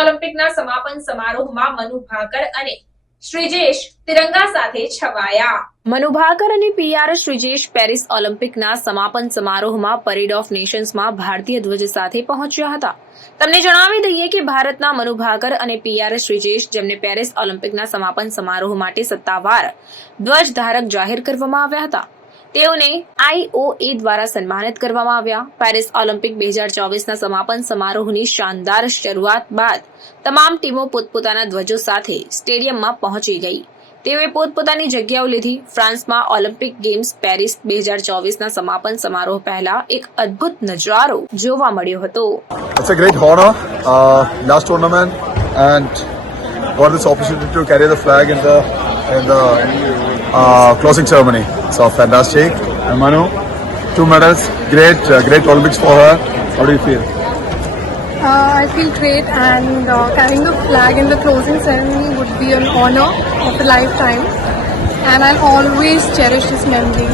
ઓલિમ્પિકના સમાપન સમારોહમાં મનુ ભાકર અને શ્રીજેશ તિરંગા સાથે છવાયા. મનુ ભાકર અને પીઆર શ્રીજેશ પેરિસ ઓલિમ્પિકના સમાપન સમારોહમાં પરેડ ઓફ નેશન્સમાં ભારતીય ધ્વજ સાથે પહોંચ્યા હતા. તમને જણાવી દઈએ કે ભારતના મનુ ભાકર અને પીઆર શ્રીજેશ જેમને પેરિસ ઓલિમ્પિકના સમાપન સમારોહ માટે સત્તાવાર ધ્વજ ધારક જાહેર કરવામાં આવ્યા હતા. તેઓને આઈઓએ દ્વારા સન્માનિત કરવામાં આવ્યા. પેરિસ ઓલિમ્પિક બે હજાર ચોવીસના સમાપન સમારોહની શાનદાર શરૂઆત બાદ તમામ ટીમો પોતપોતાના ધ્વજો સાથે સ્ટેડિયમમાં પહોંચી ગઈ. તેઓએ પોતપોતાની જગ્યાઓ લીધી. ફ્રાન્સમાં ઓલિમ્પિક ગેમ્સ પેરિસ બે હજાર ચોવીસના સમાપન સમારોહ પહેલા એક અદ્ભુત નજારો જોવા મળ્યો હતો. Uh, and got this opportunity to carry the flag in the in the Uh, closing ceremony. So fantastic. And Manu, two medals. Great, uh, great Olympics for her. How do you feel? Uh, I feel great and uh, carrying the flag in the closing ceremony would be an honor of a lifetime and I'll always cherish this memory.